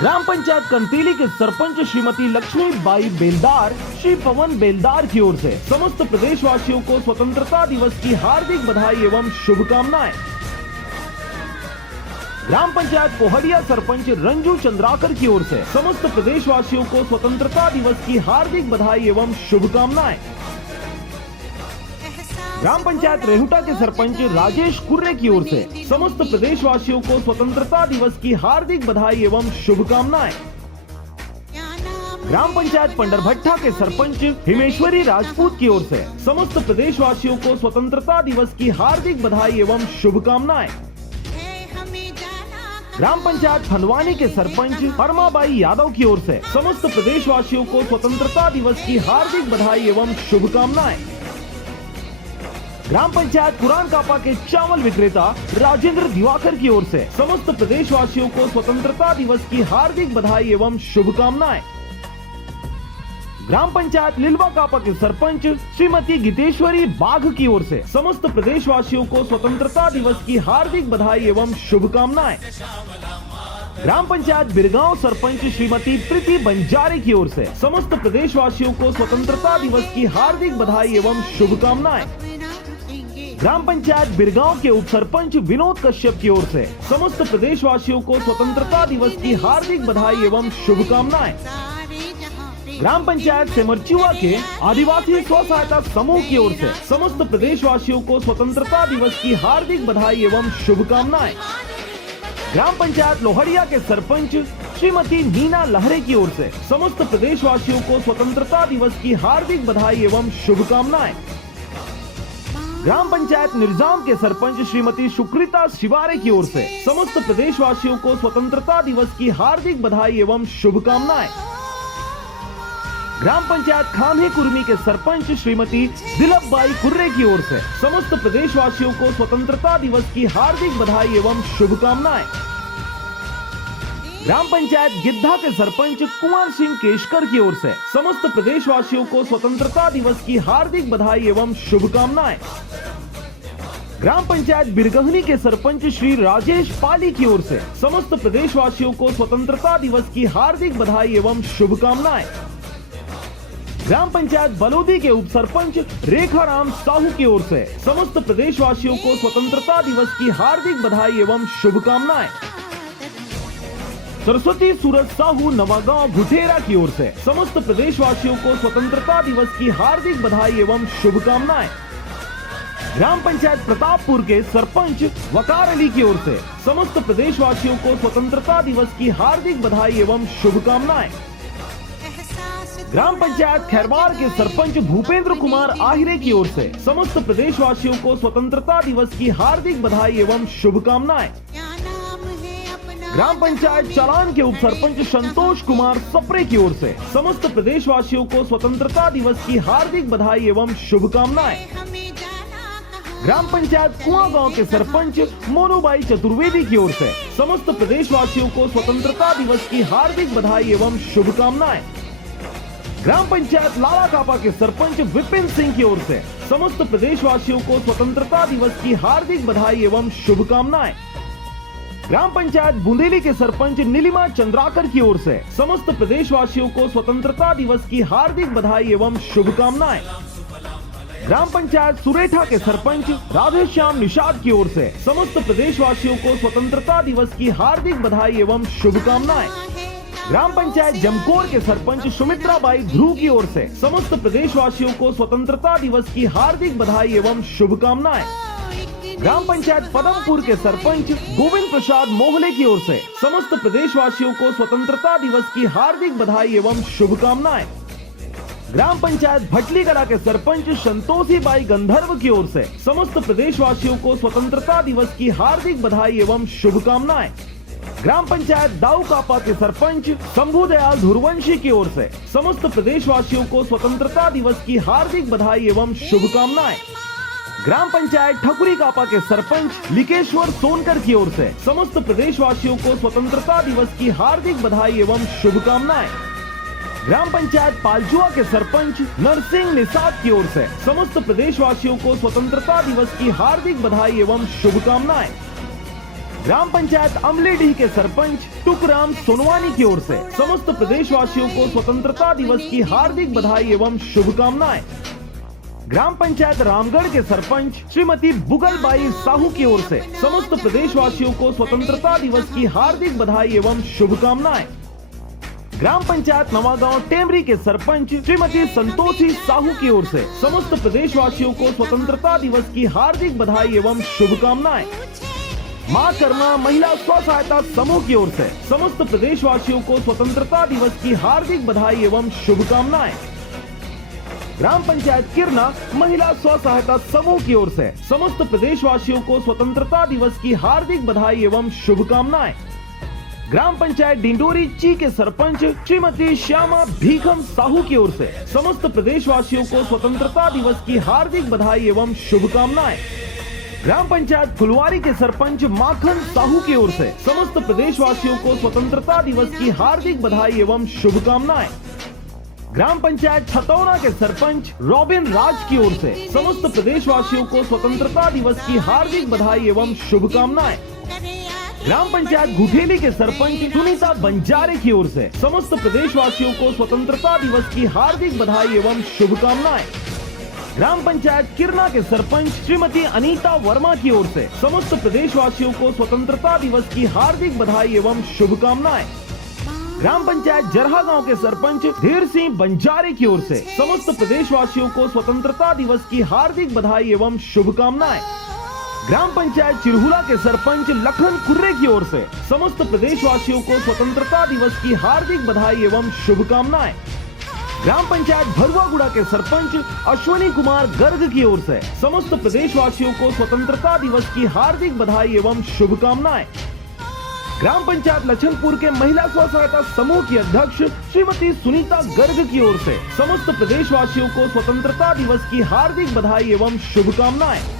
ग्राम पंचायत कंतेली के सरपंच श्रीमती लक्ष्मीबाई बेलदार, श्री पवन बेलदार की ओर से समस्त प्रदेशवासियों को स्वतंत्रता दिवस की हार्दिक बधाई एवं शुभकामनाएं। ग्राम पंचायत कोहड़िया सरपंच रंजू चंद्राकर की ओर से समस्त प्रदेशवासियों को स्वतंत्रता दिवस की हार्दिक बधाई एवं शुभकामनाएं। ग्राम पंचायत रेहुटा के सरपंच राजेश कुर्रे की ओर से समस्त प्रदेशवासियों को स्वतंत्रता दिवस की हार्दिक बधाई एवं शुभकामनाएं। ग्राम पंचायत पंडरभट्टा के सरपंच हिमेश्वरी राजपूत की ओर से समस्त प्रदेशवासियों को स्वतंत्रता दिवस की हार्दिक बधाई एवं शुभकामनाएं। ग्राम पंचायत फनवानी के सरपंच परमाबाई यादव की ओर से समस्त प्रदेशवासियों को स्वतंत्रता दिवस की हार्दिक बधाई एवं शुभकामनाएं। ग्राम पंचायत कुरान कापा के चावल विक्रेता राजेंद्र दिवाकर की ओर से समस्त प्रदेशवासियों को स्वतंत्रता दिवस की हार्दिक बधाई एवं शुभकामनाएं। ग्राम पंचायत लिलवा कापा के सरपंच श्रीमती गीतेश्वरी बाघ की ओर से समस्त प्रदेशवासियों को स्वतंत्रता दिवस की हार्दिक बधाई एवं शुभकामनाएं। ग्राम पंचायत बिरगांव सरपंच श्रीमती प्रीति बंजारे की ओर से समस्त प्रदेशवासियों को स्वतंत्रता दिवस की हार्दिक बधाई एवं शुभकामनाएं। ग्राम पंचायत बिरगांव के उप सरपंच विनोद कश्यप की ओर से समस्त प्रदेशवासियों को स्वतंत्रता दिवस की हार्दिक बधाई एवं शुभकामनाएं। ग्राम पंचायत सेमरचुआ के आदिवासी स्व सहायता समूह की ओर से समस्त प्रदेशवासियों को स्वतंत्रता दिवस की हार्दिक बधाई एवं शुभकामनाएं। ग्राम पंचायत लोहड़िया के सरपंच श्रीमती नीना लहरे की ओर से समस्त प्रदेशवासियों को स्वतंत्रता दिवस की हार्दिक बधाई एवं शुभकामनाएं। ग्राम पंचायत निर्जाम के सरपंच श्रीमती सुकृता शिवारे की ओर से समस्त प्रदेशवासियों को स्वतंत्रता दिवस की हार्दिक बधाई एवं शुभकामनाएं। ग्राम पंचायत खामही कुर्मी के सरपंच श्रीमती दिलबाई कुर्रे की ओर से समस्त प्रदेशवासियों को स्वतंत्रता दिवस की हार्दिक बधाई एवं शुभकामनाएं। ग्राम पंचायत गिद्धा के सरपंच कुंवर सिंह केशकर की ओर से समस्त प्रदेशवासियों को स्वतंत्रता दिवस की हार्दिक बधाई एवं शुभकामनाएं। ग्राम पंचायत बिरगहनी के सरपंच श्री राजेश पाली की ओर से समस्त प्रदेशवासियों को स्वतंत्रता दिवस की हार्दिक बधाई एवं शुभकामनाएं। ग्राम पंचायत बलोदी के उप सरपंच रेखाराम साहू की ओर से समस्त प्रदेशवासियों को स्वतंत्रता दिवस की हार्दिक बधाई एवं शुभकामनाएं। सरस्वती सूरज साहू नवागांव भुटेरा की ओर से समस्त प्रदेशवासियों को स्वतंत्रता दिवस की हार्दिक बधाई एवं शुभकामनाएं। ग्राम पंचायत प्रतापपुर के सरपंच वकार अली की ओर से समस्त प्रदेशवासियों को स्वतंत्रता दिवस की हार्दिक बधाई एवं शुभकामनाएं। ग्राम पंचायत खैरवार के सरपंच भूपेंद्र कुमार आहिरे की ओर से समस्त प्रदेशवासियों को स्वतंत्रता दिवस की हार्दिक बधाई एवं शुभकामनाएं। ग्राम पंचायत चलान के उप सरपंच संतोष कुमार सप्रे की ओर से समस्त प्रदेशवासियों को स्वतंत्रता दिवस की हार्दिक बधाई एवं शुभकामनाएं। ग्राम पंचायत कुआं गांव के सरपंच मोनूबाई चतुर्वेदी की ओर से समस्त प्रदेशवासियों को स्वतंत्रता दिवस की हार्दिक बधाई एवं शुभकामनाएं। ग्राम पंचायत लाला कापा के सरपंच विपिन सिंह की ओर से समस्त प्रदेशवासियों को स्वतंत्रता दिवस की हार्दिक बधाई एवं शुभकामनाएं। ग्राम पंचायत बुंदेली के सरपंच नीलिमा चंद्राकर की ओर से समस्त प्रदेशवासियों को स्वतंत्रता दिवस की हार्दिक बधाई एवं शुभकामनाएं। ग्राम पंचायत सुरेठा के सरपंच राधेश्याम निषाद की ओर से समस्त प्रदेशवासियों को स्वतंत्रता दिवस की हार्दिक बधाई एवं शुभकामनाएं। ग्राम पंचायत जमकोर के सरपंच सुमित्राबाई ध्रुव की ओर से समस्त प्रदेशवासियों को स्वतंत्रता दिवस की हार्दिक बधाई एवं शुभकामनाएं। ग्राम पंचायत पदमपुर के सरपंच गोविंद प्रसाद मोहले की ओर से समस्त प्रदेशवासियों को स्वतंत्रता दिवस की हार्दिक बधाई एवं शुभकामनाएं। ग्राम पंचायत भटली कला के सरपंच संतोषी बाई गंधर्व की ओर से समस्त प्रदेशवासियों को स्वतंत्रता दिवस की हार्दिक बधाई एवं शुभकामनाएं। ग्राम पंचायत दाऊ कापा के सरपंच शंभू दयाल धुरवंशी की ओर से समस्त प्रदेशवासियों को स्वतंत्रता दिवस की हार्दिक बधाई एवं शुभकामनाएं। ग्राम पंचायत ठकुरी कापा के सरपंच लिकेश्वर सोनकर की ओर से समस्त प्रदेशवासियों को स्वतंत्रता दिवस की हार्दिक बधाई एवं शुभकामनाएं। ग्राम पंचायत पालचुआ के सरपंच नरसिंह निषाद की ओर से समस्त प्रदेशवासियों को स्वतंत्रता दिवस की हार्दिक बधाई एवं शुभकामनाएं। ग्राम पंचायत अमलीडीह के सरपंच टुकराम सोनवानी की ओर से समस्त प्रदेशवासियों को स्वतंत्रता दिवस की हार्दिक बधाई एवं शुभकामनाएं। ग्राम पंचायत रामगढ़ के सरपंच श्रीमती बुगलबाई साहू की ओर से समस्त प्रदेशवासियों को स्वतंत्रता दिवस की हार्दिक बधाई एवं शुभकामनाएं। ग्राम पंचायत नवागांव टेमरी के सरपंच श्रीमती संतोषी साहू की ओर से समस्त प्रदेशवासियों को स्वतंत्रता दिवस की हार्दिक बधाई एवं शुभकामनाएं। मां कर्मा महिला स्व सहायता समूह की ओर से समस्त प्रदेशवासियों को स्वतंत्रता दिवस की हार्दिक बधाई एवं शुभकामनाएं। ग्राम पंचायत किरना महिला स्व सहायता समूह की ओर से समस्त प्रदेशवासियों को स्वतंत्रता दिवस की हार्दिक बधाई एवं शुभकामनाएं। ग्राम पंचायत डिंडोरी ची के सरपंच श्रीमती श्यामा भीखम साहू की ओर से समस्त प्रदेशवासियों को स्वतंत्रता दिवस की हार्दिक बधाई एवं शुभकामनाएं। ग्राम पंचायत फुलवारी के सरपंच माखन साहू की ओर से समस्त प्रदेशवासियों को स्वतंत्रता दिवस की हार्दिक बधाई एवं शुभकामनाएं। ग्राम पंचायत छतौना के सरपंच रॉबिन राज की ओर से समस्त प्रदेशवासियों को स्वतंत्रता दिवस की हार्दिक बधाई एवं शुभकामनाएं। ग्राम पंचायत घुठेली के सरपंच सुनीता बंजारे की ओर से समस्त प्रदेशवासियों को स्वतंत्रता दिवस की हार्दिक बधाई एवं शुभकामनाएं। ग्राम पंचायत किरना के सरपंच श्रीमती अनीता वर्मा की ओर से समस्त प्रदेशवासियों को स्वतंत्रता दिवस की हार्दिक बधाई एवं शुभकामनाएं। ग्राम पंचायत जरहा गांव के सरपंच धीर सिंह बंजारे की ओर से समस्त प्रदेशवासियों को स्वतंत्रता दिवस की हार्दिक बधाई एवं शुभकामनाएं। ग्राम पंचायत चिरहुला के सरपंच लखन कुर्रे की ओर से समस्त प्रदेशवासियों को स्वतंत्रता दिवस की हार्दिक बधाई एवं शुभकामनाएं। ग्राम पंचायत भरुआगुड़ा के सरपंच अश्वनी कुमार गर्ग की ओर से समस्त प्रदेशवासियों को स्वतंत्रता दिवस की हार्दिक बधाई एवं शुभकामनाएं। ग्राम पंचायत लछनपुर के महिला स्व सहायता समूह की अध्यक्ष श्रीमती सुनीता गर्ग की ओर से समस्त प्रदेशवासियों को स्वतंत्रता दिवस की हार्दिक बधाई एवं शुभकामनाएं।